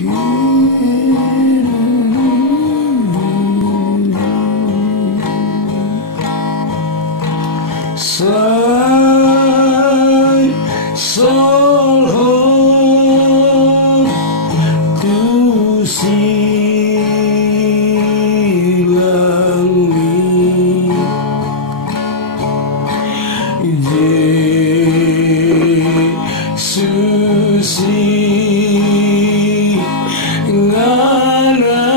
Sai solo ku silangi Yesus nganaku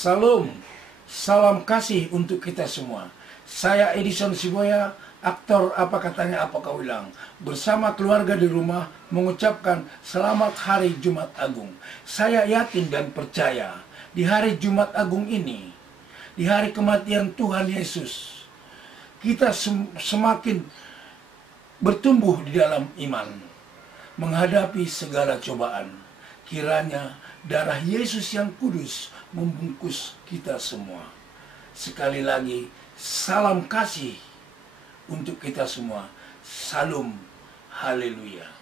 Salam, salam kasih untuk kita semua. Saya Edison Siboya, aktor Apa Katanya Apa Kau Bilang, bersama keluarga di rumah mengucapkan selamat Hari Jumat Agung. Saya yakin dan percaya di Hari Jumat Agung ini, di hari kematian Tuhan Yesus, kita semakin bertumbuh di dalam iman, menghadapi segala cobaan. Kiranya darah Yesus yang kudus membungkus kita semua. Sekali lagi, salam kasih untuk kita semua. Salam, haleluya.